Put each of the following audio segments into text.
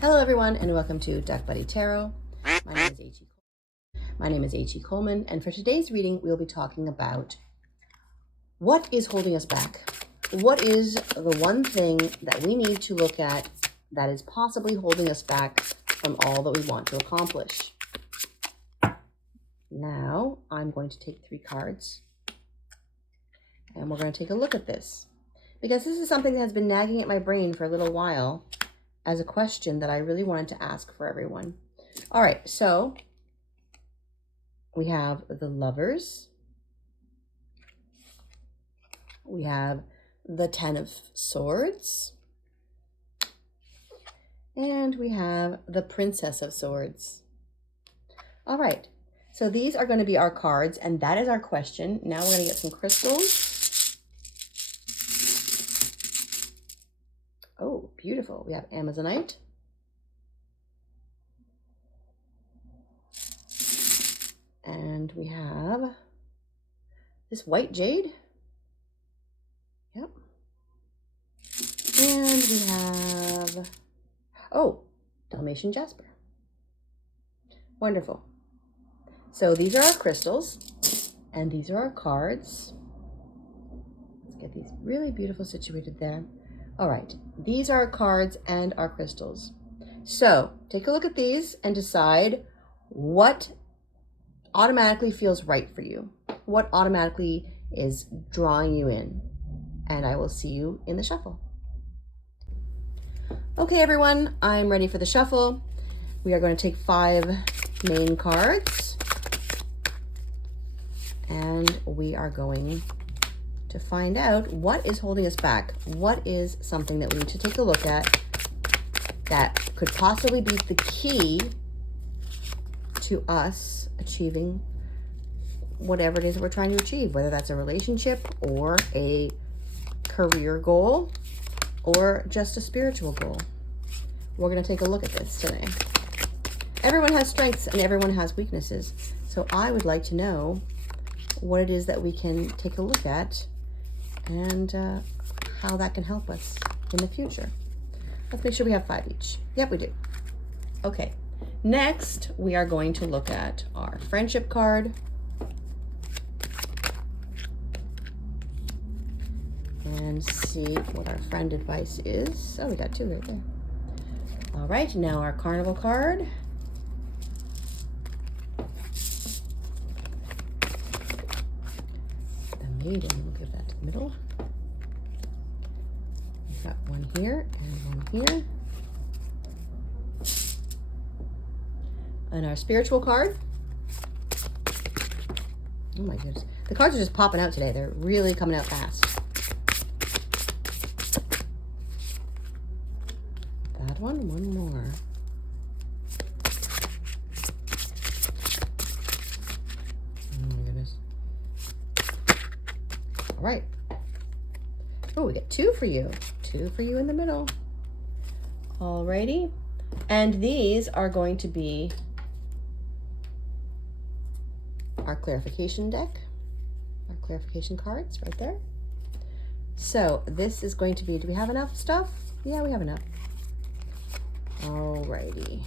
Hello everyone and welcome to DuckBuddy Tarot. My name is H.E. Coleman, and for today's reading we'll be talking about what is holding us back. What is the one thing that we need to look at that is possibly holding us back from all that we want to accomplish? Now I'm going to take 3 cards and we're going to take a look at this, because this is something that has been nagging at my brain for a little while as a question that I really wanted to ask for everyone. All right, so we have the Lovers. We have the 10 of Swords. And we have the Princess of Swords. All right, so these are going to be our cards, and that is our question. Now we're going to get some crystals. Oh, beautiful. We have Amazonite. And we have this white jade. Yep. And we have, oh, Dalmatian jasper. Wonderful. So these are our crystals, and these are our cards. Let's get these really beautiful situated there. All right, these are our cards and our crystals. So take a look at these and decide what automatically feels right for you, what automatically is drawing you in, and I will see you in the shuffle. Okay, everyone, I'm ready for the shuffle. We are going to take 5 main cards, and we are going to find out what is holding us back. What is something that we need to take a look at that could possibly be the key to us achieving whatever it is that we're trying to achieve, whether that's a relationship or a career goal or just a spiritual goal. We're going to take a look at this today. Everyone has strengths and everyone has weaknesses. So I would like to know what it is that we can take a look at and how that can help us in the future. Let's make sure we have 5 each. Yep, we do. Okay. Next, we are going to look at our friendship card. And see what our friend advice is. Oh, we got 2 right there. All right, now our carnival card. The maiden, we'll give that to the middle. We've got one here and one here. And our spiritual card. Oh my goodness. The cards are just popping out today. They're really coming out fast. That one more. Oh my goodness. All right. Oh, we get 2 for you. 2 for you in the middle. Alrighty. And these are going to be our clarification deck, our clarification cards right there. So this is going to be, do we have enough stuff? Yeah, we have enough. Alrighty.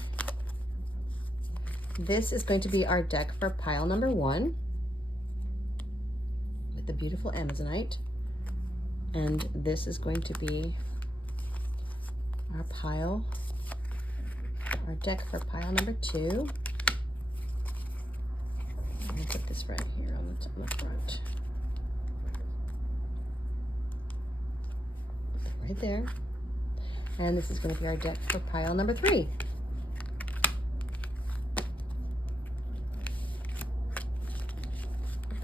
This is going to be our deck for pile number 1 with the beautiful Amazonite. And this is going to be our deck for pile number 2. I'm going to put this right here on the front. Right there. And this is going to be our deck for pile number 3.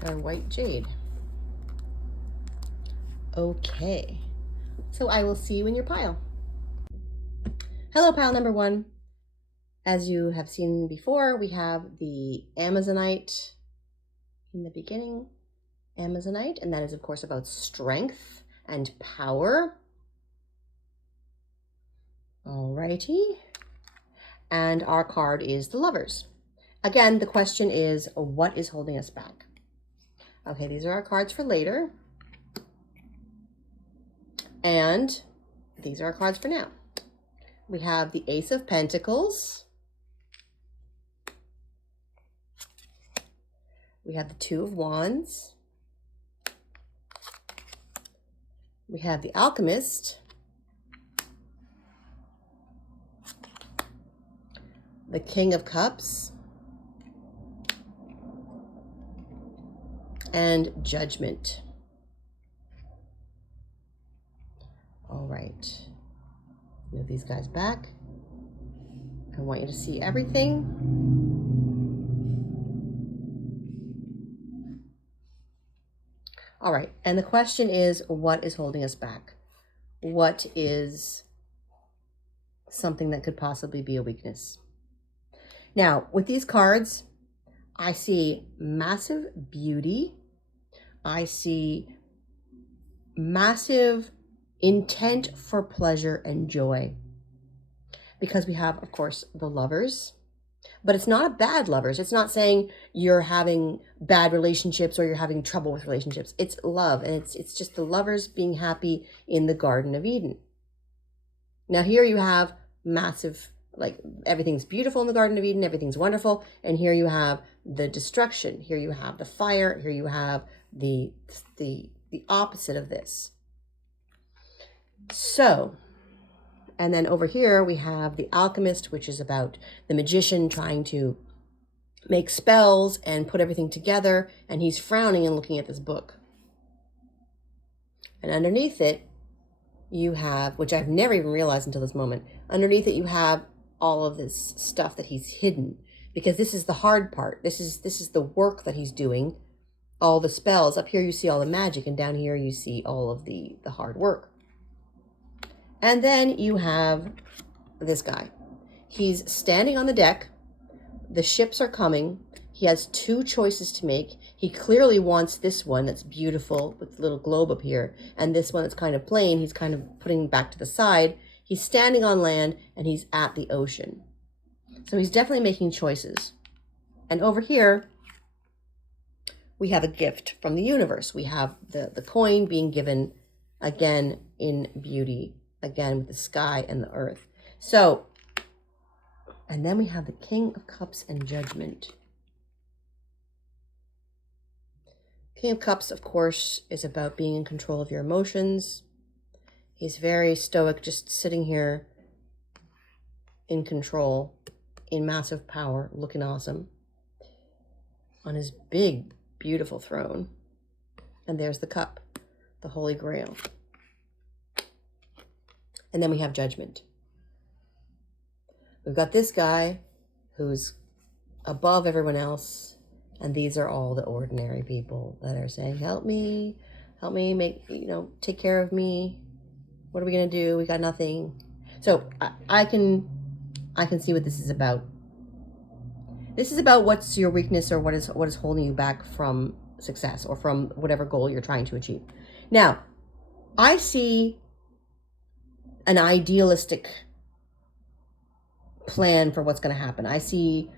Our white jade. Okay. So I will see you in your pile. Hello, pile number 1. As you have seen before, we have the Amazonite in the beginning. Amazonite, and that is of course about strength and power. Alrighty. And our card is the Lovers. Again, the question is, what is holding us back? Okay, these are our cards for later. And these are our cards for now. We have the Ace of Pentacles. We have the Two of Wands. We have the Alchemist. The King of Cups. And Judgment. All right. Move these guys back. I want you to see everything. All right, and the question is, what is holding us back? What is something that could possibly be a weakness? Now, with these cards, I see massive beauty. I see massive intent for pleasure and joy. Because we have, of course, the Lovers. But it's not a bad Lovers. It's not saying you're having bad relationships or you're having trouble with relationships. It's love, and it's just the Lovers being happy in the Garden of Eden. Now here you have massive, like, everything's beautiful in the Garden of Eden, everything's wonderful, and here you have the destruction. Here you have the fire. Here you have the opposite of this. So, and then over here we have the Alchemist, which is about the magician trying to make spells and put everything together, and he's frowning and looking at this book. And underneath it, you have, which I've never even realized until this moment, underneath it you have all of this stuff that he's hidden, because this is the hard part. This is the work that he's doing, all the spells. Up here you see all the magic, and down here you see all of the hard work. And then you have this guy. He's standing on the deck. The ships are coming. He has two choices to make. He clearly wants this one that's beautiful with the little globe up here, and this one that's kind of plain, he's kind of putting back to the side. He's standing on land, and he's at the ocean. So he's definitely making choices. And over here, we have a gift from the universe. We have the coin being given, again, in beauty. Again, with the sky and the earth. So, and then we have the King of Cups and Judgment. King of Cups, of course, is about being in control of your emotions. He's very stoic, just sitting here in control, in massive power, looking awesome on his big, beautiful throne. And there's the cup, the Holy Grail. And then we have Judgment. We've got this guy who's above everyone else. And these are all the ordinary people that are saying, help me, make, take care of me. What are we going to do? We got nothing. So I can see what this is about. This is about what's your weakness, or what is holding you back from success, or from whatever goal you're trying to achieve. Now, I see an idealistic plan for what's going to happen. I see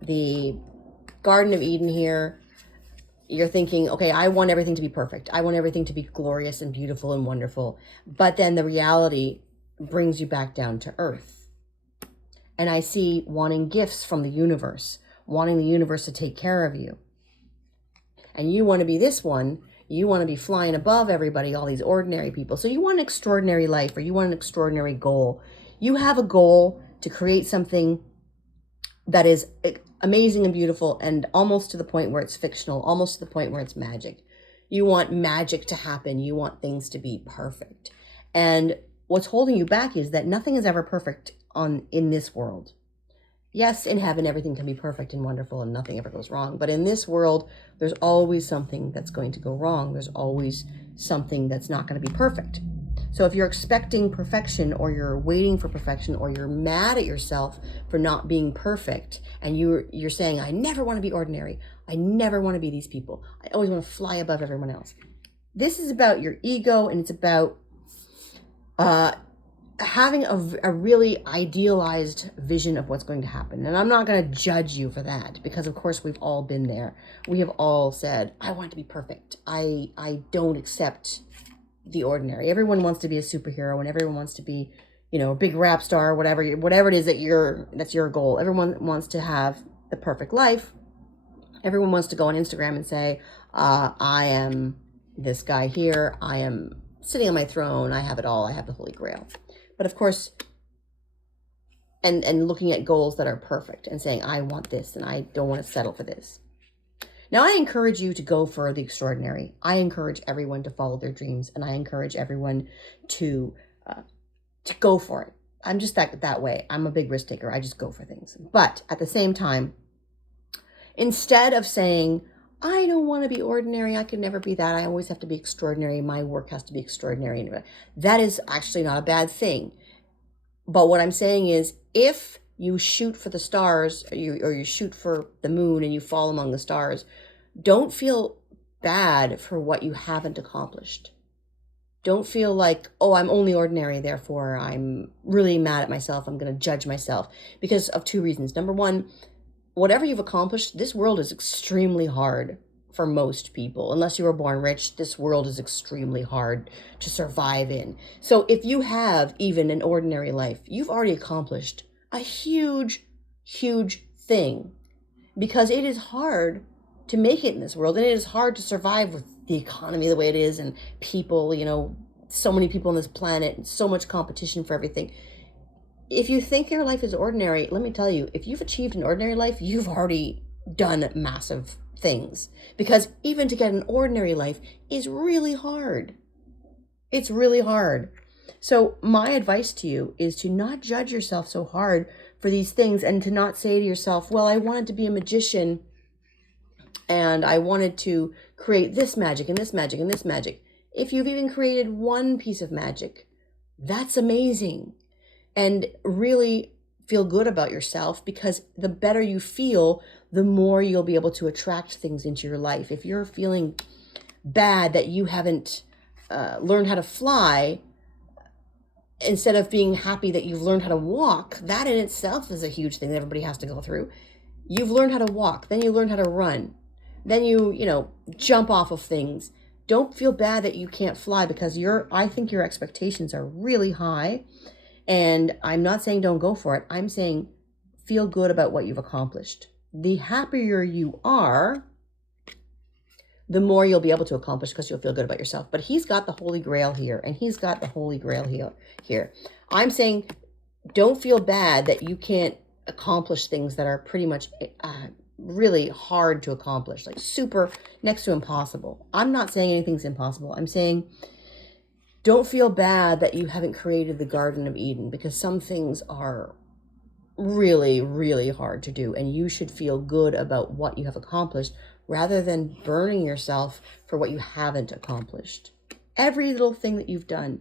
the Garden of Eden here. You're thinking, okay, I want everything to be perfect. I want everything to be glorious and beautiful and wonderful. But then the reality brings you back down to earth. And I see wanting gifts from the universe, wanting the universe to take care of you. And you want to be this one. You want to be flying above everybody, all these ordinary people. So you want an extraordinary life, or you want an extraordinary goal. You have a goal to create something that is amazing and beautiful, and almost to the point where it's fictional, almost to the point where it's magic. You want magic to happen. You want things to be perfect. And what's holding you back is that nothing is ever perfect in this world. Yes, in heaven, everything can be perfect and wonderful and nothing ever goes wrong. But in this world, there's always something that's going to go wrong. There's always something that's not going to be perfect. So if you're expecting perfection, or you're waiting for perfection, or you're mad at yourself for not being perfect, and you're saying, I never want to be ordinary. I never want to be these people. I always want to fly above everyone else. This is about your ego, and it's about having a really idealized vision of what's going to happen. And I'm not going to judge you for that, because of course we've all been there. We have all said, I want to be perfect. I don't accept the ordinary. Everyone wants to be a superhero, and everyone wants to be, you know, a big rap star, whatever it is that's your goal. Everyone wants to have the perfect life. Everyone wants to go on Instagram and say, I am this guy here. I am sitting on my throne. I have it all. I have the Holy Grail. But of course, and looking at goals that are perfect and saying, I want this and I don't want to settle for this. Now, I encourage you to go for the extraordinary. I encourage everyone to follow their dreams, and I encourage everyone to go for it. I'm just that way. I'm a big risk taker. I just go for things. But at the same time, instead of saying, I don't want to be ordinary, I can never be that, I always have to be extraordinary, my work has to be extraordinary, that is actually not a bad thing. But what I'm saying is, if you shoot for the stars, or you shoot for the moon and you fall among the stars, don't feel bad for what you haven't accomplished. Don't feel like, oh, I'm only ordinary, therefore I'm really mad at myself, I'm going to judge myself. Because of two reasons. Number one, whatever you've accomplished, this world is extremely hard for most people. Unless you were born rich, this world is extremely hard to survive in. So if you have even an ordinary life, you've already accomplished a huge, huge thing. Because it is hard to make it in this world, and it is hard to survive with the economy the way it is, and people, you know, so many people on this planet, and so much competition for everything. If you think your life is ordinary, let me tell you, if you've achieved an ordinary life, you've already done massive things. Because even to get an ordinary life is really hard. It's really hard. So my advice to you is to not judge yourself so hard for these things, and to not say to yourself, well, I wanted to be a magician and I wanted to create this magic and this magic and this magic. If you've even created one piece of magic, that's amazing. And really feel good about yourself, because the better you feel, the more you'll be able to attract things into your life. If you're feeling bad that you haven't learned how to fly, instead of being happy that you've learned how to walk, that in itself is a huge thing that everybody has to go through. You've learned how to walk, then you learn how to run, then you jump off of things. Don't feel bad that you can't fly, because I think your expectations are really high. And I'm not saying don't go for it. I'm saying feel good about what you've accomplished. The happier you are, the more you'll be able to accomplish, because you'll feel good about yourself. But he's got the Holy Grail here, and he's got the Holy Grail here. I'm saying don't feel bad that you can't accomplish things that are pretty much really hard to accomplish, like super next to impossible. I'm not saying anything's impossible. I'm saying don't feel bad that you haven't created the Garden of Eden, because some things are really, really hard to do, and you should feel good about what you have accomplished rather than burning yourself for what you haven't accomplished. Every little thing that you've done,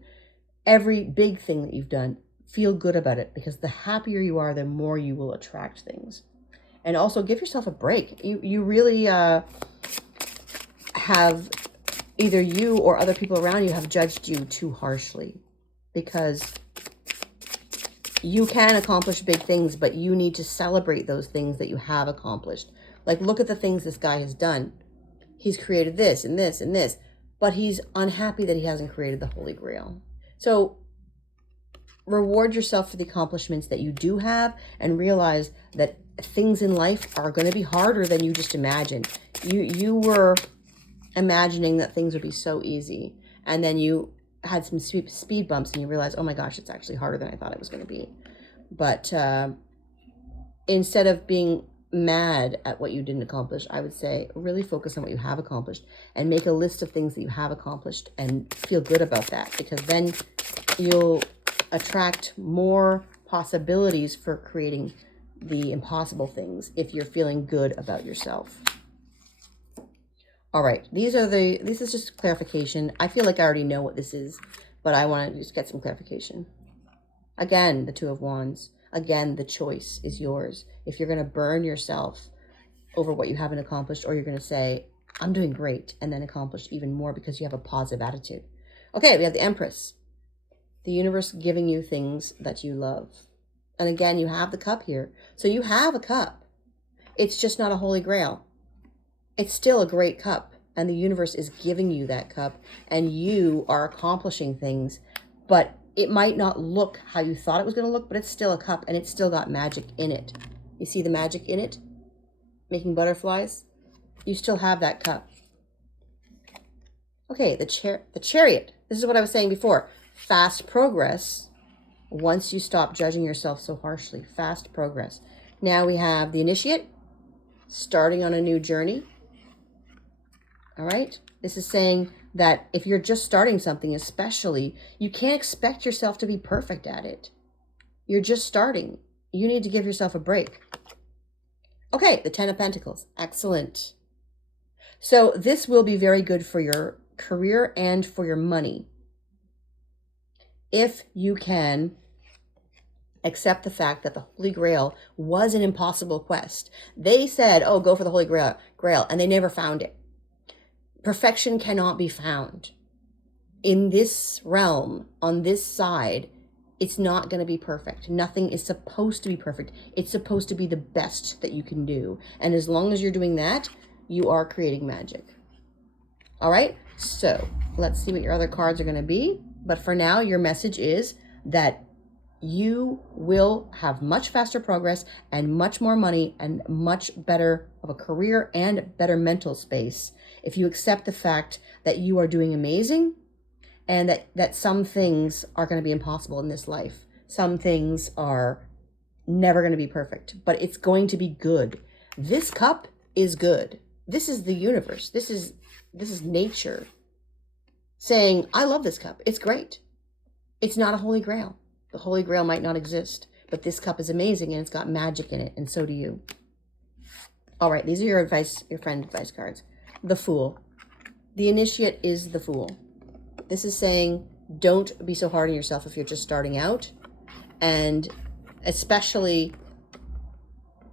every big thing that you've done, feel good about it, because the happier you are, the more you will attract things. And also give yourself a break. You really have, either you or other people around you have judged you too harshly, because you can accomplish big things, but you need to celebrate those things that you have accomplished. Like, look at the things this guy has done. He's created this and this and this, but he's unhappy that he hasn't created the Holy Grail. So reward yourself for the accomplishments that you do have, and realize that things in life are going to be harder than you just imagined. You were imagining that things would be so easy, and then you had some speed bumps and you realize, oh my gosh, it's actually harder than I thought it was going to be. But instead of being mad at what you didn't accomplish, I would say really focus on what you have accomplished, and make a list of things that you have accomplished and feel good about that, because then you'll attract more possibilities for creating the impossible things if you're feeling good about yourself. All right, this is just clarification. I feel like I already know what this is, but I want to just get some clarification. Again, the Two of Wands. Again, the choice is yours. If you're going to burn yourself over what you haven't accomplished, or you're going to say, I'm doing great, and then accomplish even more because you have a positive attitude. Okay, we have the Empress. The universe giving you things that you love. And again, you have the cup here. So you have a cup. It's just not a Holy Grail. It's still a great cup, and the universe is giving you that cup, and you are accomplishing things, but It might not look how you thought it was going to look, but it's still a cup and it's still got magic in it. You see the magic in it? Making butterflies? You still have that cup. Okay, the chariot. This is what I was saying before. Fast progress once you stop judging yourself so harshly. Fast progress. Now we have the initiate, starting on a new journey. All right? This is saying that if you're just starting something, especially, you can't expect yourself to be perfect at it. You're just starting. You need to give yourself a break. Okay, the Ten of Pentacles. Excellent. So this will be very good for your career and for your money. If you can accept the fact that the Holy Grail was an impossible quest. They said, oh, go for the Holy Grail, and they never found it. Perfection cannot be found. In this realm, on this side, it's not going to be perfect. Nothing is supposed to be perfect. It's supposed to be the best that you can do. And as long as you're doing that, you are creating magic. All right? So let's see what your other cards are going to be. But for now, your message is that you will have much faster progress and much more money and much better of a career and better mental space if you accept the fact that you are doing amazing and that some things are going to be impossible in this life. Some things are never going to be perfect, but it's going to be good. This cup is good. This is the universe. This is nature saying, I love this cup. It's great. It's not a Holy Grail. The Holy Grail might not exist, but this cup is amazing and it's got magic in it, and so do you. All right, these are your friend advice cards. The Fool. The initiate is the Fool. This is saying, don't be so hard on yourself if you're just starting out, and especially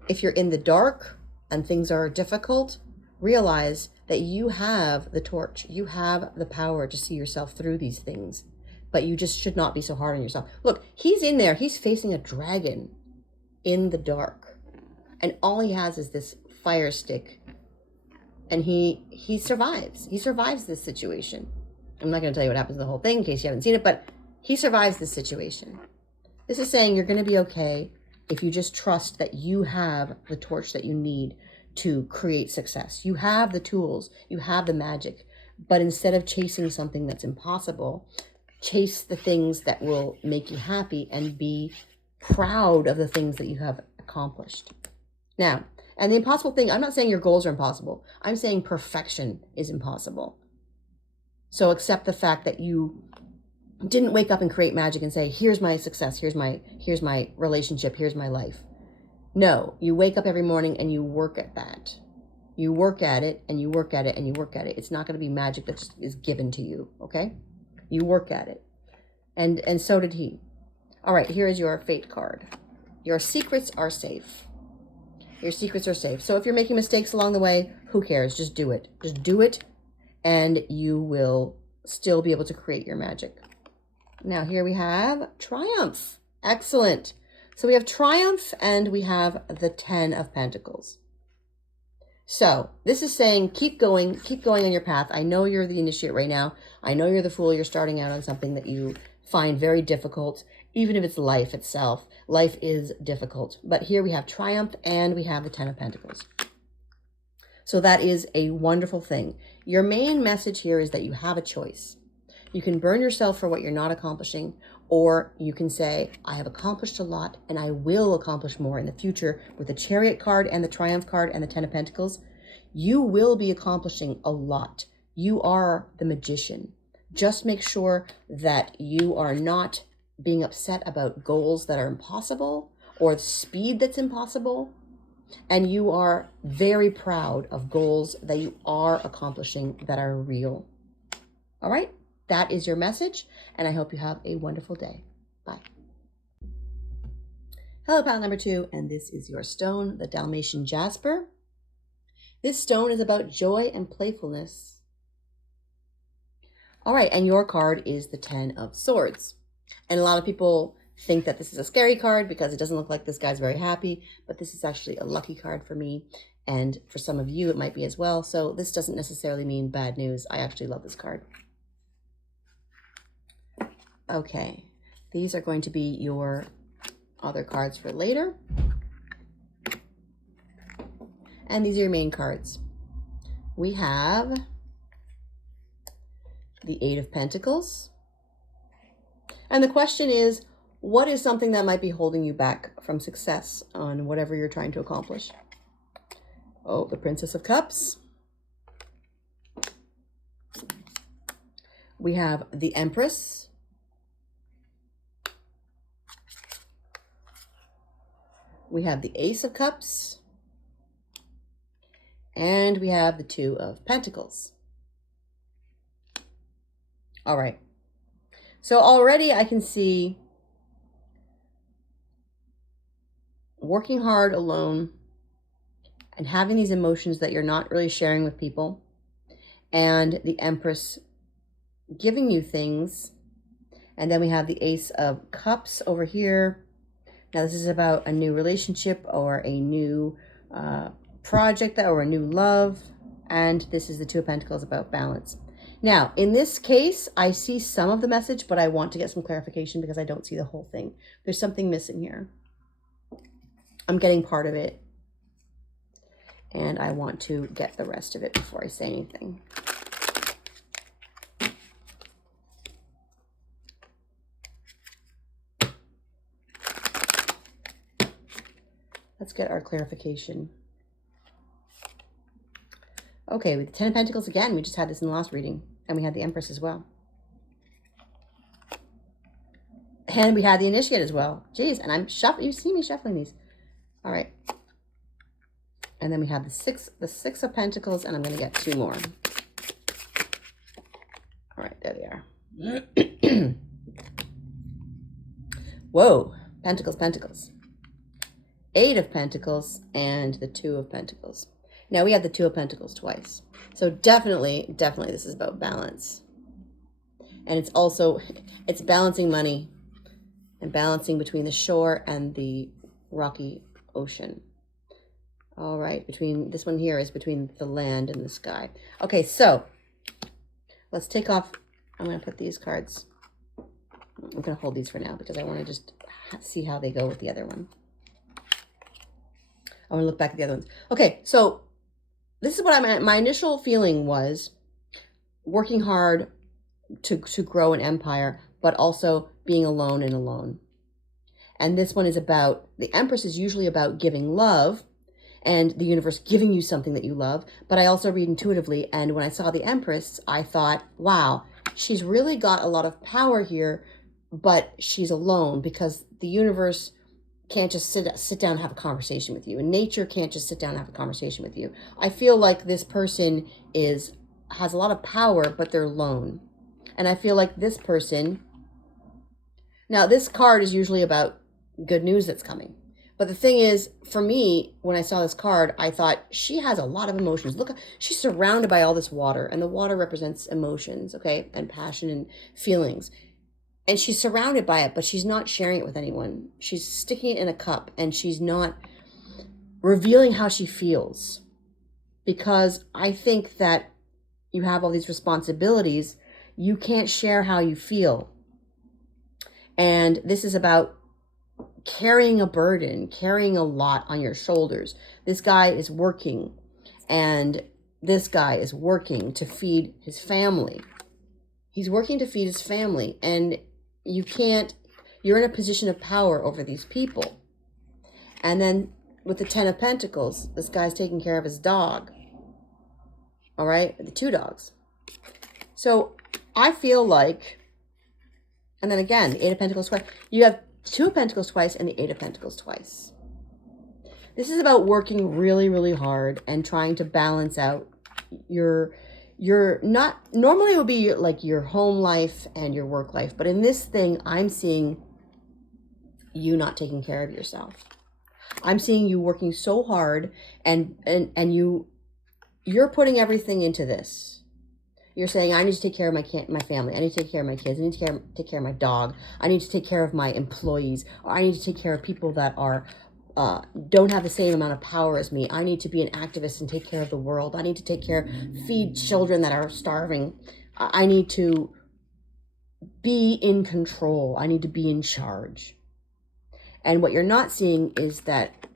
if you're in the dark and things are difficult, realize that you have the torch. You have the power to see yourself through these things. But you just should not be so hard on yourself. Look, he's in there. He's facing a dragon in the dark. And all he has is this fire stick. And he survives. He survives this situation. I'm not going to tell you what happens in the whole thing in case you haven't seen it, but he survives this situation. This is saying you're going to be okay if you just trust that you have the torch that you need to create success. You have the tools. You have the magic. But instead of chasing something that's impossible, chase the things that will make you happy and be proud of the things that you have accomplished. Now, and the impossible thing, I'm not saying your goals are impossible. I'm saying perfection is impossible. So accept the fact that you didn't wake up and create magic and say, here's my success, here's my relationship, here's my life. No, you wake up every morning and you work at that. You work at it and you work at it and you work at it. It's not going to be magic that is given to you, okay? You work at it. And so did he. All right, here is your fate card. Your secrets are safe. Your secrets are safe. So if you're making mistakes along the way, who cares? Just do it. Just do it, and you will still be able to create your magic. Now here we have Triumph. Excellent. So we have Triumph and we have the 10 of Pentacles. So this is saying, keep going on your path. I know you're the initiate right now. I know you're the Fool. You're starting out on something that you find very difficult, even if it's life itself. Life is difficult. But here we have Triumph and we have the 10 of Pentacles. So that is a wonderful thing. Your main message here is that you have a choice. You can burn yourself for what you're not accomplishing, or you can say, I have accomplished a lot and I will accomplish more in the future with the Chariot card and the Triumph card and the 10 of Pentacles. You will be accomplishing a lot. You are the magician. Just make sure that you are not being upset about goals that are impossible or the speed that's impossible. And you are very proud of goals that you are accomplishing that are real. All right? That is your message, and I hope you have a wonderful day. Bye. Hello, pile number 2, and this is your stone, the Dalmatian Jasper. This stone is about joy and playfulness. All right, and your card is the 10 of Swords. And a lot of people think that this is a scary card because it doesn't look like this guy's very happy, but this is actually a lucky card for me, and for some of you it might be as well. So this doesn't necessarily mean bad news. I actually love this card. Okay, These are going to be your other cards for later. And these are your main cards. We have the Eight of Pentacles. And the question is, what is something that might be holding you back from success on whatever you're trying to accomplish? Oh, the Princess of Cups. We have the Empress. We have the Ace of Cups. And we have the Two of Pentacles. All right. So already I can see working hard alone and having these emotions that you're not really sharing with people, and the Empress giving you things. And then we have the Ace of Cups over here. Now this is about a new relationship or a new project or a new love. And this is the Two of Pentacles, about balance. Now, in this case, I see some of the message, but I want to get some clarification because I don't see the whole thing. There's something missing here. I'm getting part of it, and I want to get the rest of it before I say anything. Let's get our clarification. Okay, with the Ten of Pentacles again, we just had this in the last reading, and we had the Empress as well. And we had the Initiate as well. Jeez, and I'm shuffling. You see me shuffling these. All right. And then we have the Six of Pentacles, and I'm going to get two more. All right, there they are. Whoa, Pentacles, Pentacles. Eight of Pentacles and the Two of Pentacles. Now we have the Two of Pentacles twice. So definitely this is about balance. And it's also, it's balancing money and balancing between the shore and the rocky ocean. All right, between this one here is between the land and the sky. Okay, so let's take off. I'm going to put these cards. I'm going to hold these for now because I want to just see how they go with the other one. I want to look back at the other ones. Okay, so this is what my initial feeling was: working hard to grow an empire, but also being alone and alone. And this one is about, the Empress is usually about giving love and the universe giving you something that you love. But I also read intuitively, and when I saw the Empress, I thought, wow, she's really got a lot of power here, but she's alone because the universe can't just sit down and have a conversation with you, and nature can't just sit down and have a conversation with you. I feel like this person has a lot of power, but they're alone. And I feel like this person, now this card is usually about good news that's coming. But the thing is, for me, when I saw this card, I thought she has a lot of emotions. Look, she's surrounded by all this water, and the water represents emotions, okay, and passion and feelings. And she's surrounded by it, but she's not sharing it with anyone. She's sticking it in a cup, and she's not revealing how she feels. Because I think that you have all these responsibilities. You can't share how you feel. And this is about carrying a burden, carrying a lot on your shoulders. This guy is working, and this guy is working to feed his family. He's working to feed his family, and you're in a position of power over these people. And then with the Ten of Pentacles, this guy's taking care of his dog. All right, the two dogs. So I feel like, and then again, the Eight of Pentacles twice. You have Two of Pentacles twice and the Eight of Pentacles twice. This is about working really, really hard and trying to balance out your not, normally it would be like your home life and your work life, but in this thing, I'm seeing you not taking care of yourself. I'm seeing you working so hard, and you're putting everything into this. You're saying, I need to take care of my family. I need to take care of my kids. I need to take care of my dog. I need to take care of my employees. Or I need to take care of people that are don't have the same amount of power as me. I need to be an activist and take care of the world. I need to feed children that are starving. I need to be in control. I need to be in charge. And what you're not seeing is that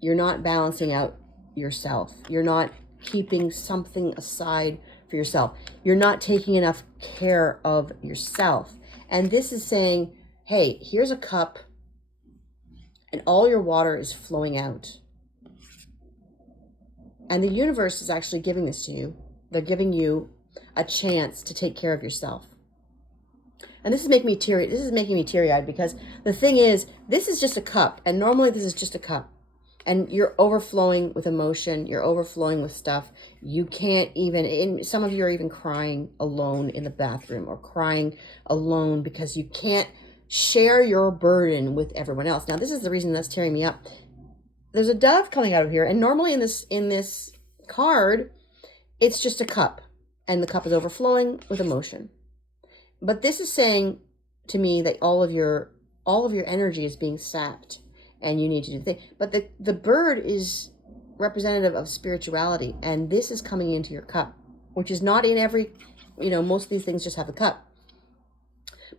you're not balancing out yourself. You're not keeping something aside for yourself. You're not taking enough care of yourself. And this is saying, hey, here's a cup and all your water is flowing out. And the universe is actually giving this to you. They're giving you a chance to take care of yourself. And this is making me teary. This is making me teary-eyed because the thing is, this is just a cup, and normally this is just a cup, and you're overflowing with emotion. You're overflowing with stuff. You can't even. Some of you are even crying alone in the bathroom, or crying alone because you can't share your burden with everyone else. Now, this is the reason that's tearing me up. There's a dove coming out of here, and normally in this card, it's just a cup, and the cup is overflowing with emotion. But this is saying to me that all of your energy is being sapped, and you need to do the thing. But the bird is representative of spirituality, and this is coming into your cup, which is not in every, most of these things just have a cup.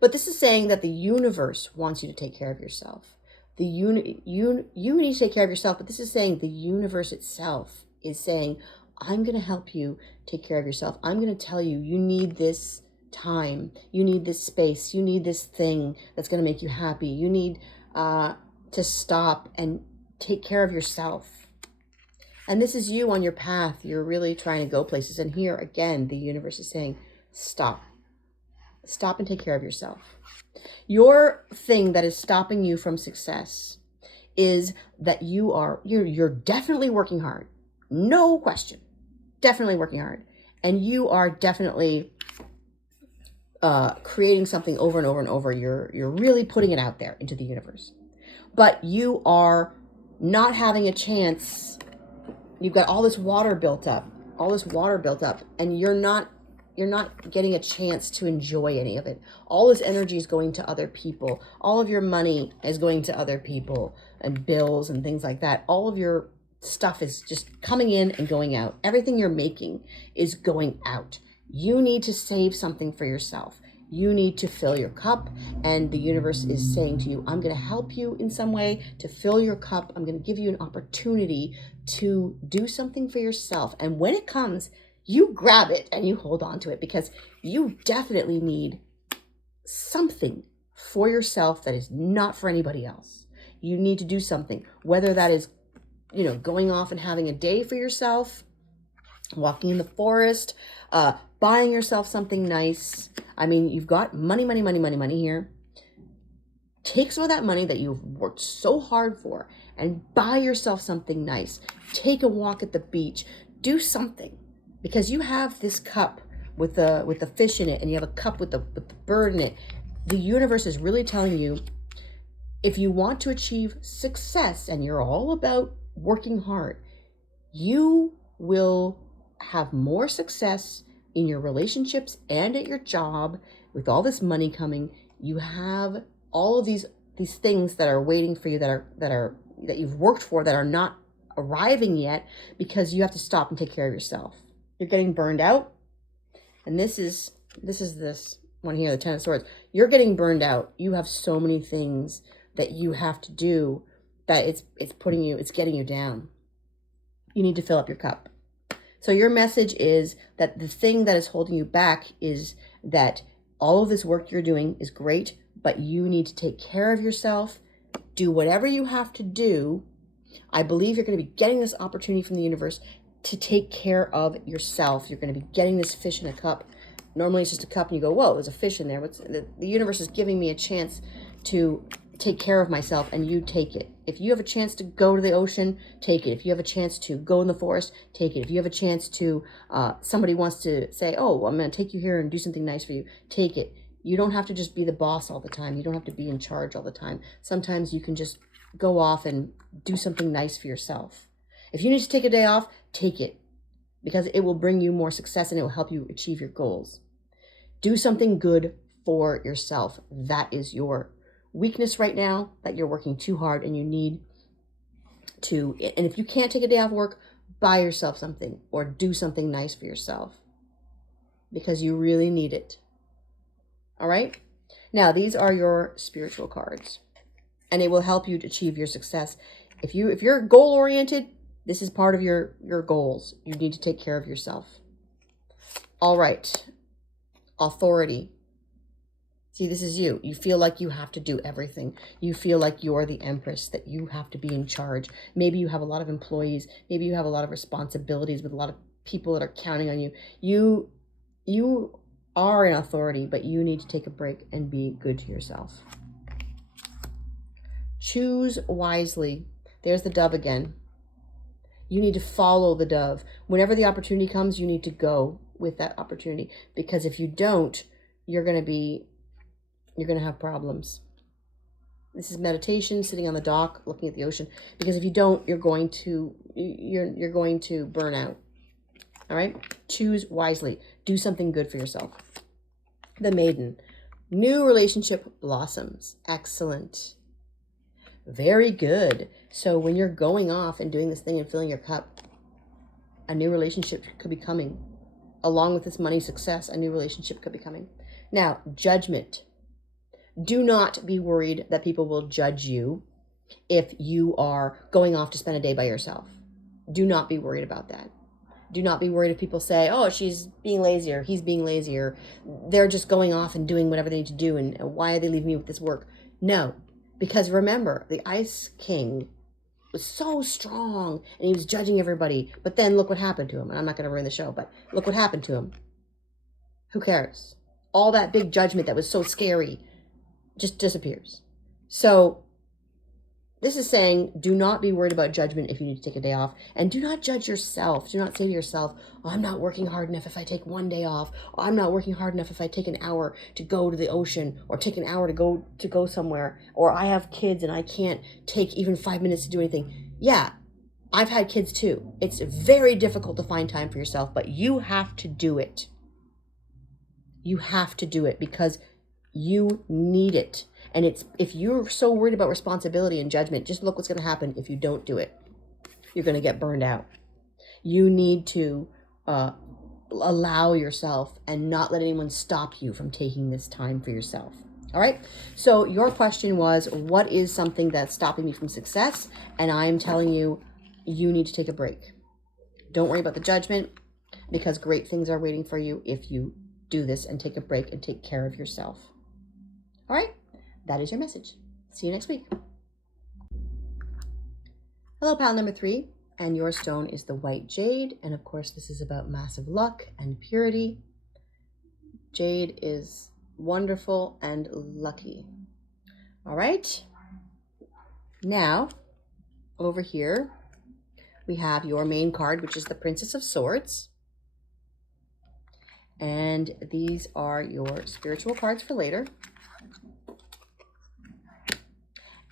But this is saying that the universe wants you to take care of yourself. You need to take care of yourself, but this is saying the universe itself is saying, I'm going to help you take care of yourself. I'm going to tell you, you need this time, you need this space, you need this thing that's going to make you happy. You need to stop and take care of yourself. And this is you on your path. You're really trying to go places. And here again, the universe is saying, stop and take care of yourself. Your thing that is stopping you from success is that you're definitely working hard. No question. Definitely working hard. And you are definitely creating something over and over and over. You're really putting it out there into the universe. But you are not having a chance. You've got all this water built up, and you're not getting a chance to enjoy any of it. All this energy is going to other people. All of your money is going to other people and bills and things like that. All of your stuff is just coming in and going out. Everything you're making is going out. You need to save something for yourself. You need to fill your cup, and the universe is saying to you, I'm going to help you in some way to fill your cup. I'm going to give you an opportunity to do something for yourself. And when it comes, you grab it and you hold on to it, because you definitely need something for yourself that is not for anybody else. You need to do something, whether that is, going off and having a day for yourself, walking in the forest, buying yourself something nice. I mean, you've got money here. Take some of that money that you've worked so hard for and buy yourself something nice. Take a walk at the beach. Do something, because you have this cup with the fish in it, and you have a cup with the bird in it. The universe is really telling you, if you want to achieve success and you're all about working hard, you will have more success in your relationships and at your job. With all this money coming, you have all of these things that are waiting for you, that you've worked for, that are not arriving yet, because you have to stop and take care of yourself. You're getting burned out, and this is this one here, the Ten of Swords. You're getting burned out. You have so many things that you have to do that it's getting you down. You need to fill up your cup. So your message is that the thing that is holding you back is that all of this work you're doing is great, but you need to take care of yourself. Do whatever you have to do. I believe you're going to be getting this opportunity from the universe to take care of yourself. You're going to be getting this fish in a cup. Normally it's just a cup and you go, whoa, there's a fish in there. The universe is giving me a chance to take care of myself, and you take it. If you have a chance to go to the ocean, take it. If you have a chance to go in the forest, take it. If you have a chance to, somebody wants to say, oh, I'm going to take you here and do something nice for you, take it. You don't have to just be the boss all the time. You don't have to be in charge all the time. Sometimes you can just go off and do something nice for yourself. If you need to take a day off, take it, because it will bring you more success and it will help you achieve your goals. Do something good for yourself. That is your weakness right now, that you're working too hard and you need to. And if you can't take a day off work, buy yourself something or do something nice for yourself, because you really need it. All right. Now, these are your spiritual cards, and it will help you to achieve your success. If you're goal oriented, this is part of your goals. You need to take care of yourself. All right. Authority. See, this is you. You feel like you have to do everything. You feel like you're the empress, that you have to be in charge. Maybe you have a lot of employees. Maybe you have a lot of responsibilities with a lot of people that are counting on you. You are an authority, but you need to take a break and be good to yourself. Choose wisely. There's the dove again. You need to follow the dove. Whenever the opportunity comes, you need to go with that opportunity, because if you don't, you're going to have problems. This is meditation, sitting on the dock, looking at the ocean, because if you don't, you're going to burn out. All right? Choose wisely. Do something good for yourself. The maiden. New relationship blossoms. Excellent. Very good. So when you're going off and doing this thing and filling your cup, a new relationship could be coming. Along with this money success, a new relationship could be coming. Now, judgment. Do not be worried that people will judge you if you are going off to spend a day by yourself. Do not be worried about that. Do not be worried if people say, oh, she's being lazy, or he's being lazy, or they're just going off and doing whatever they need to do, and why are they leaving me with this work? No, because remember, the Ice King was so strong and he was judging everybody, but then look what happened to him. And I'm not going to ruin the show, but look what happened to him. Who cares? All that big judgment that was so scary just disappears. So this is saying, do not be worried about judgment if you need to take a day off, and do not judge yourself. Do not say to yourself, oh, I'm not working hard enough if I take one day off. Oh, I'm not working hard enough if I take an hour to go to the ocean, or take an hour to go somewhere, or I have kids and I can't take even 5 minutes to do anything. Yeah, I've had kids too. It's very difficult to find time for yourself, but you have to do it. You have to do it because you need it. And if you're so worried about responsibility and judgment, just look what's going to happen if you don't do it. You're going to get burned out. You need to allow yourself and not let anyone stop you from taking this time for yourself. All right. So your question was, what is something that's stopping me from success? And I'm telling you, you need to take a break. Don't worry about the judgment, because great things are waiting for you if you do this and take a break and take care of yourself. All right. That is your message. See you next week. Hello, pal number 3. And your stone is the white jade. And of course, this is about massive luck and purity. Jade is wonderful and lucky. All right. Now, over here, we have your main card, which is the Princess of Swords. And these are your spiritual cards for later.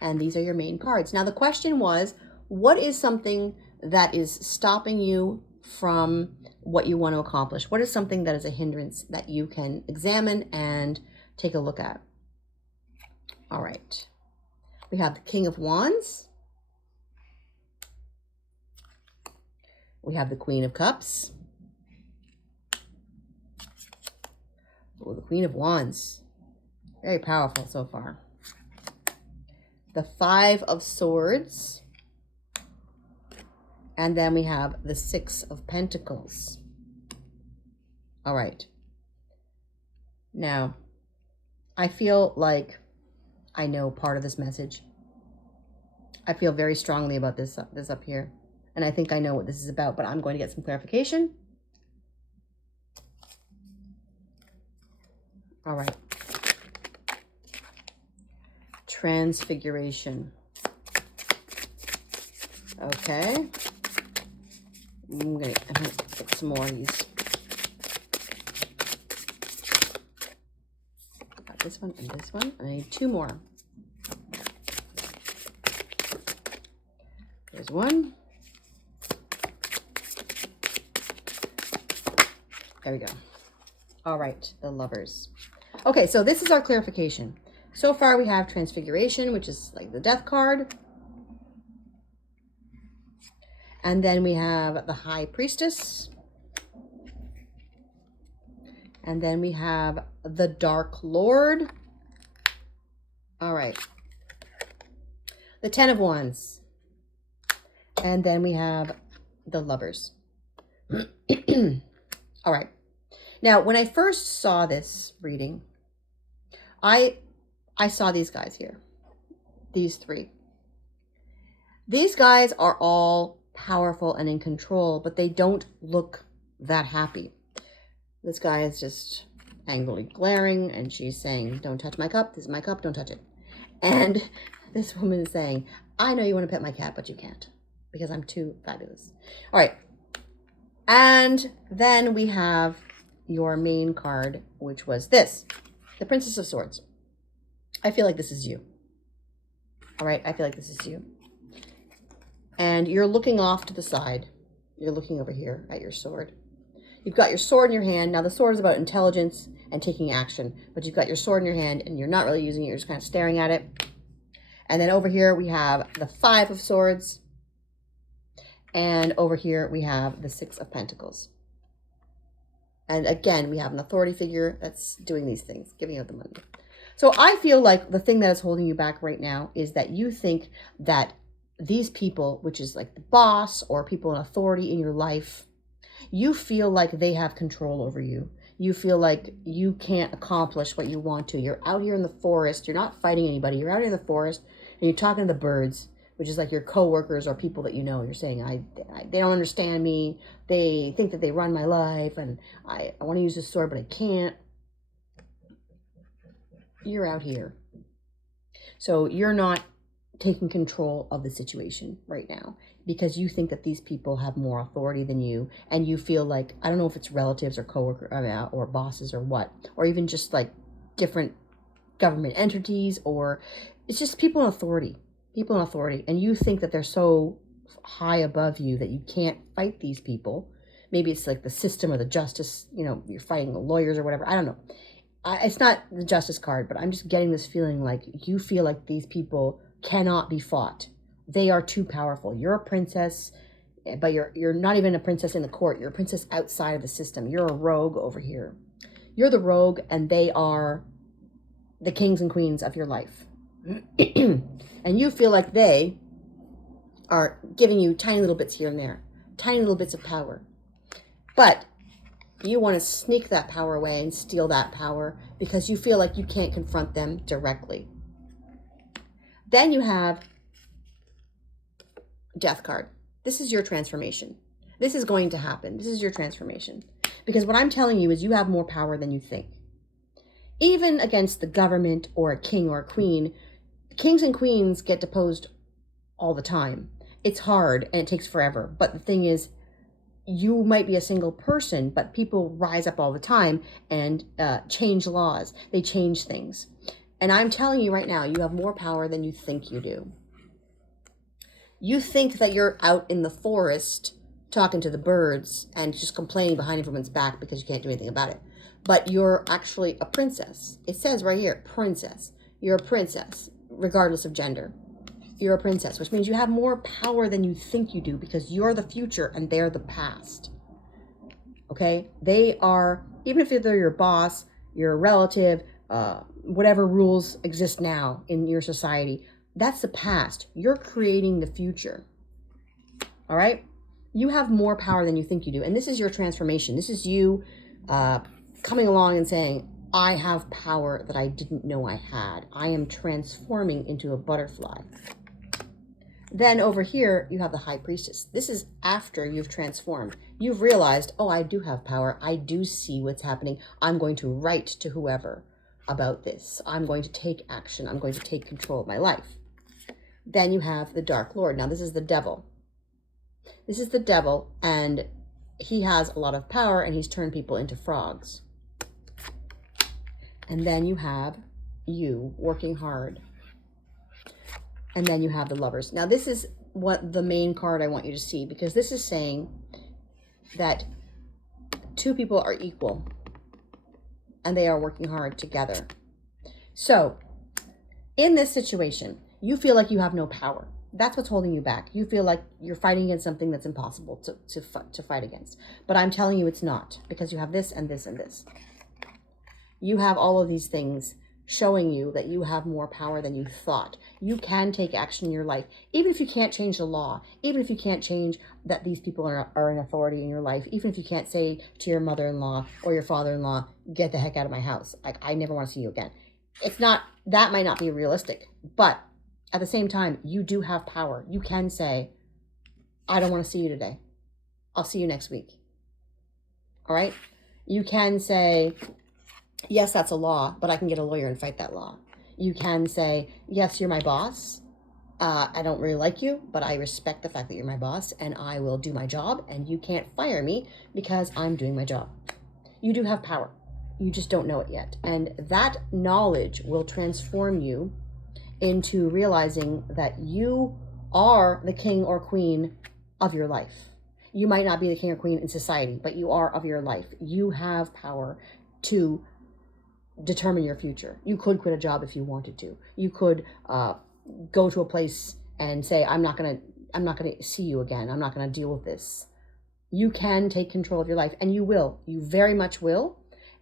And these are your main cards. Now, the question was, what is something that is stopping you from what you want to accomplish? What is something that is a hindrance that you can examine and take a look at? All right. We have the King of Wands. We have the Queen of Cups. Oh, the Queen of Wands. Very powerful so far. The Five of Swords. And then we have the Six of Pentacles. All right. Now, I feel like I know part of this message. I feel very strongly about this up here. And I think I know what this is about, but I'm going to get some clarification. All right. Transfiguration. Okay. I'm gonna get some more of these. Got this one and this one. I need 2 more. There's one. There we go. All right, the Lovers. Okay, so this is our clarification. So far we have Transfiguration, which is like the Death card. And then we have the High Priestess. And then we have the Dark Lord. All right. The Ten of Wands. And then we have the Lovers. All right. Now, when I first saw this reading, I saw these guys here. These three. These guys are all powerful and in control, but they don't look that happy. This guy is just angrily glaring, and she's saying, don't touch my cup. This is my cup. Don't touch it. And this woman is saying, I know you want to pet my cat, but you can't because I'm too fabulous. All right. And then we have your main card, which was this, the Princess of Swords. I feel like this is you. All right. I feel like this is you. And you're looking off to the side. You're looking over here at your sword. You've got your sword in your hand. Now, the sword is about intelligence and taking action. But you've got your sword in your hand, and you're not really using it. You're just kind of staring at it. And then over here, we have the Five of Swords. And over here, we have the Six of Pentacles. And again, we have an authority figure that's doing these things, giving out the money. So I feel like the thing that is holding you back right now is that you think that these people, which is like the boss or people in authority in your life, you feel like they have control over you. You feel like you can't accomplish what you want to. You're out here in the forest. You're not fighting anybody. You're out here in the forest and you're talking to the birds, which is like your coworkers or people that you know. You're saying, they don't understand me. They think that they run my life and I want to use this sword, but I can't. You're out here. So you're not taking control of the situation right now because you think that these people have more authority than you, and you feel like, I don't know if it's relatives or coworkers or bosses or what, or even just like different government entities, or it's just people in authority, and you think that they're so high above you that you can't fight these people. Maybe it's like the system or the justice, you're fighting the lawyers or whatever. I don't know. It's not the justice card, but I'm just getting this feeling like you feel like these people cannot be fought. They are too powerful. You're a princess, but you're not even a princess in the court. You're a princess outside of the system. You're a rogue over here. You're the rogue, and they are the kings and queens of your life. And you feel like they are giving you tiny little bits here and there, tiny little bits of power. But you want to sneak that power away and steal that power because you feel like you can't confront them directly. Then you have Death card. This is your transformation. This is going to happen. This is your transformation. Because what I'm telling you is you have more power than you think. Even against the government or a king or a queen, kings and queens get deposed all the time. It's hard and it takes forever. But the thing is, you might be a single person, but people rise up all the time and change laws. They change things. And I'm telling you right now, you have more power than you think you do. You think that you're out in the forest talking to the birds and just complaining behind everyone's back because you can't do anything about it. But you're actually a princess. It says right here, princess. You're a princess, regardless of gender. You're a princess, which means you have more power than you think you do because you're the future and they're the past. Okay? They are, even if they're your boss, your relative, whatever rules exist now in your society, that's the past. You're creating the future. All right? You have more power than you think you do. And this is your transformation. This is you coming along and saying, I have power that I didn't know I had. I am transforming into a butterfly. Then over here, you have the High Priestess. This is after you've transformed. You've realized, oh, I do have power. I do see what's happening. I'm going to write to whoever about this. I'm going to take action. I'm going to take control of my life. Then you have the Dark Lord. Now, this is the devil. This is the devil, and he has a lot of power, and he's turned people into frogs. And then you have you working hard. And then you have the Lovers. Now, this is what the main card I want you to see, because this is saying that two people are equal and they are working hard together. So in this situation, you feel like you have no power. That's what's holding you back. You feel like you're fighting against something that's impossible to fight against. But I'm telling you it's not, because you have this and this and this. You have all of these things showing you that you have more power than you thought. You can take action in your life, even if you can't change the law, even if you can't change that these people are in authority in your life, even if you can't say to your mother-in-law or your father-in-law, get the heck out of my house. Like, I never want to see you again. It's not, that might not be realistic, but at the same time, you do have power. You can say, I don't want to see you today. I'll see you next week. All right? You can say, yes, that's a law, but I can get a lawyer and fight that law. You can say, yes, you're my boss. I don't really like you, but I respect the fact that you're my boss, and I will do my job, and you can't fire me because I'm doing my job. You do have power. You just don't know it yet. And that knowledge will transform you into realizing that you are the king or queen of your life. You might not be the king or queen in society, but you are of your life. You have power to determine your future. You could quit a job if you wanted to. You could go to a place and say, I'm not gonna see you again. I'm not gonna deal with this. You can take control of your life, and you will. You very much will,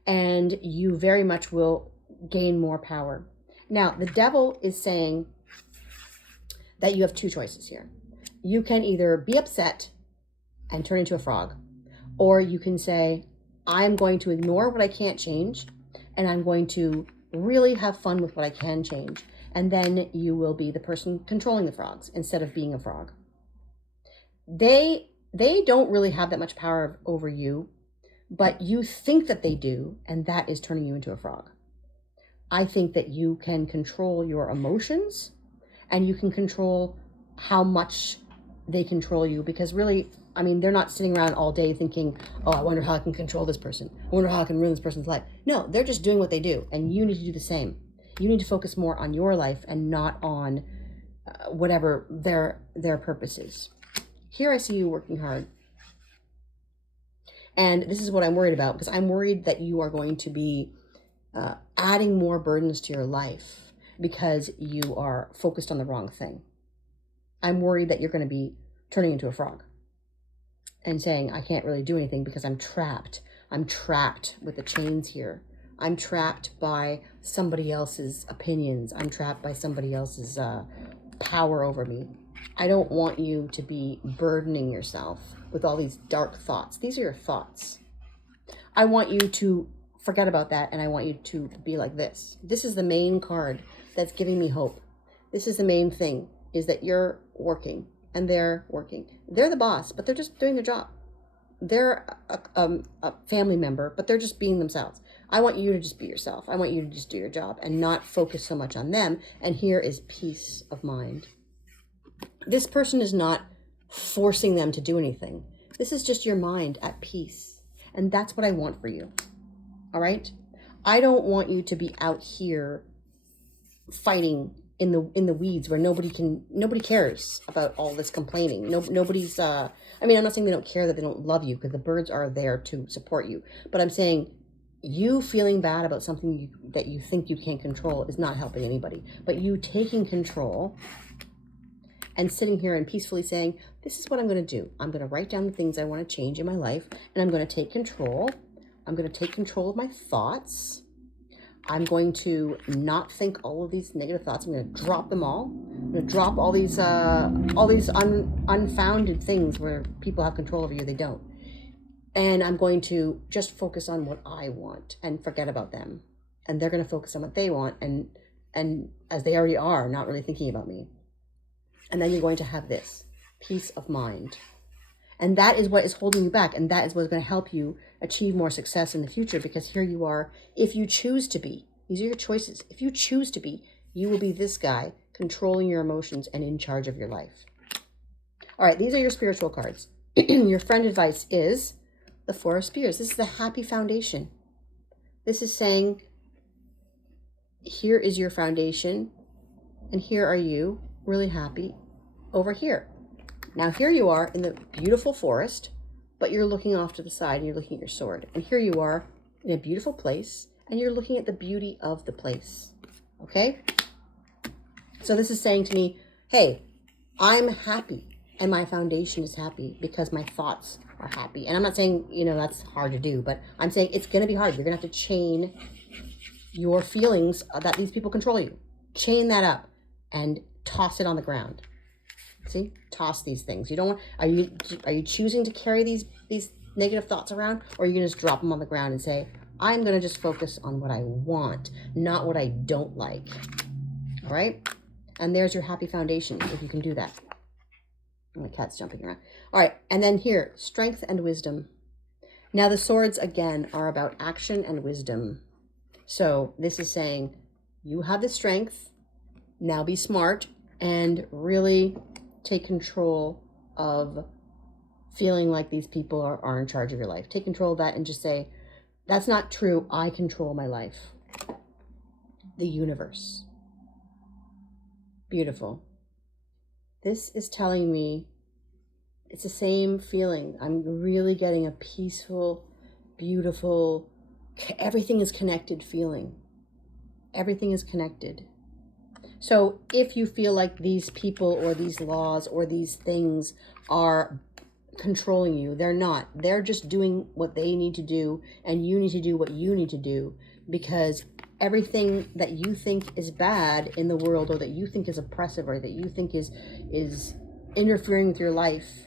and you very much will gain more power. Now, the devil is saying that you have two choices here. You can either be upset and turn into a frog, or you can say, I'm going to ignore what I can't change, and I'm going to really have fun with what I can change. And then you will be the person controlling the frogs instead of being a frog. They don't really have that much power over you, but you think that they do, and that is turning you into a frog. I think that you can control your emotions, and you can control how much they control you, because really, I mean, they're not sitting around all day thinking, oh, I wonder how I can control this person. I wonder how I can ruin this person's life. No, they're just doing what they do, and you need to do the same. You need to focus more on your life and not on whatever their purpose is. Here I see you working hard. And this is what I'm worried about, because I'm worried that you are going to be adding more burdens to your life because you are focused on the wrong thing. I'm worried that you're going to be turning into a frog and saying, I can't really do anything because I'm trapped. I'm trapped with the chains here. I'm trapped by somebody else's opinions. I'm trapped by somebody else's power over me. I don't want you to be burdening yourself with all these dark thoughts. These are your thoughts. I want you to forget about that, and I want you to be like this. This is the main card that's giving me hope. This is the main thing, is that you're working and they're working. They're the boss, but they're just doing their job. They're a family member, but they're just being themselves. I want you to just be yourself. I want you to just do your job and not focus so much on them. And here is peace of mind. This person is not forcing them to do anything. This is just your mind at peace. And that's what I want for you. All right? I don't want you to be out here fighting in the weeds where nobody cares about all this complaining. Nobody's I mean, I'm not saying they don't care, that they don't love you, because the birds are there to support you. But I'm saying you feeling bad about something that you think you can't control is not helping anybody. But you taking control and sitting here and peacefully saying, this is what I'm going to do. I'm going to write down the things I want to change in my life, and I'm going to take control. I'm going to take control of my thoughts. I'm going to not think all of these negative thoughts. I'm going to drop them all. I'm going to drop all these unfounded things where people have control over you. They don't. And I'm going to just focus on what I want and forget about them. And they're going to focus on what they want, and as they already are, not really thinking about me. And then you're going to have this peace of mind. And that is what is holding you back. And that is what's going to help you achieve more success in the future, because here you are. If you choose to be, these are your choices. If you choose to be, you will be this guy controlling your emotions and in charge of your life. All right, these are your spiritual cards. Your friend advice is the Four of Spears. This is the happy foundation. This is saying, here is your foundation, and here are you, really happy, over here. Now here you are in the beautiful forest, but you're looking off to the side and you're looking at your sword. And here you are in a beautiful place, and you're looking at the beauty of the place. Okay? So this is saying to me, hey, I'm happy, and my foundation is happy because my thoughts are happy. And I'm not saying, that's hard to do, but I'm saying it's going to be hard. You're going to have to chain your feelings that these people control you. Chain that up and toss it on the ground. See, toss these things. You don't want. Are you choosing to carry these negative thoughts around, or are you gonna just drop them on the ground and say, I'm gonna just focus on what I want, not what I don't like. All right, and there's your happy foundation if you can do that. My cat's jumping around. All right, and then here, strength and wisdom. Now the swords again are about action and wisdom. So this is saying you have the strength. Now be smart and really take control of feeling like these people are in charge of your life. Take control of that and just say, that's not true. I control my life. The universe. Beautiful. This is telling me it's the same feeling. I'm really getting a peaceful, beautiful, everything is connected feeling. Everything is connected. So if you feel like these people or these laws or these things are controlling you, they're not. They're just doing what they need to do, and you need to do what you need to do, because everything that you think is bad in the world, or that you think is oppressive, or that you think is interfering with your life,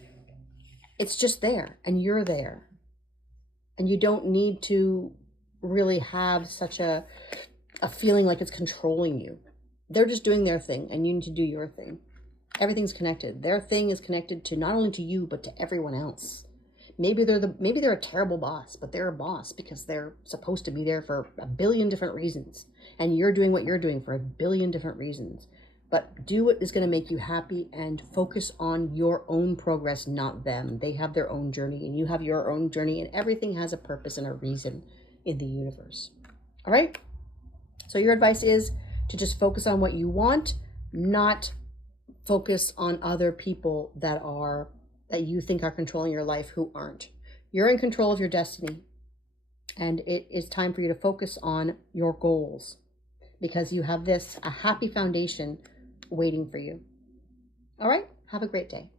it's just there, and you're there. And you don't need to really have such a feeling like it's controlling you. They're just doing their thing, and you need to do your thing. Everything's connected. Their thing is connected to not only to you, but to everyone else. Maybe they're a terrible boss, but they're a boss because they're supposed to be there for a billion different reasons. And you're doing what you're doing for a billion different reasons. But do what is going to make you happy and focus on your own progress, not them. They have their own journey and you have your own journey, and everything has a purpose and a reason in the universe. All right? So your advice is to just focus on what you want, not focus on other people that you think are controlling your life who aren't. You're in control of your destiny, and it is time for you to focus on your goals, because you have a happy foundation waiting for you. All right, have a great day.